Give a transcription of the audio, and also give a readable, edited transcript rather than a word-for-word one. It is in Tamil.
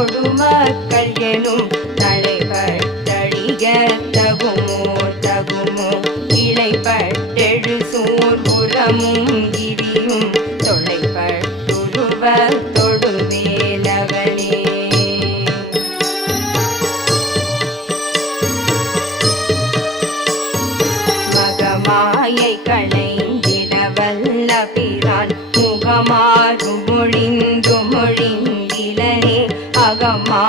தொடுமக்கள் எனும் தலைப்பட்டழிக தகுமோ தகுமோ இழைப்பட்டெழு சூர் புறமும் கிரியும் தொலைப்பட்டுருவ தொடுவேலவனே. மகமாயை கள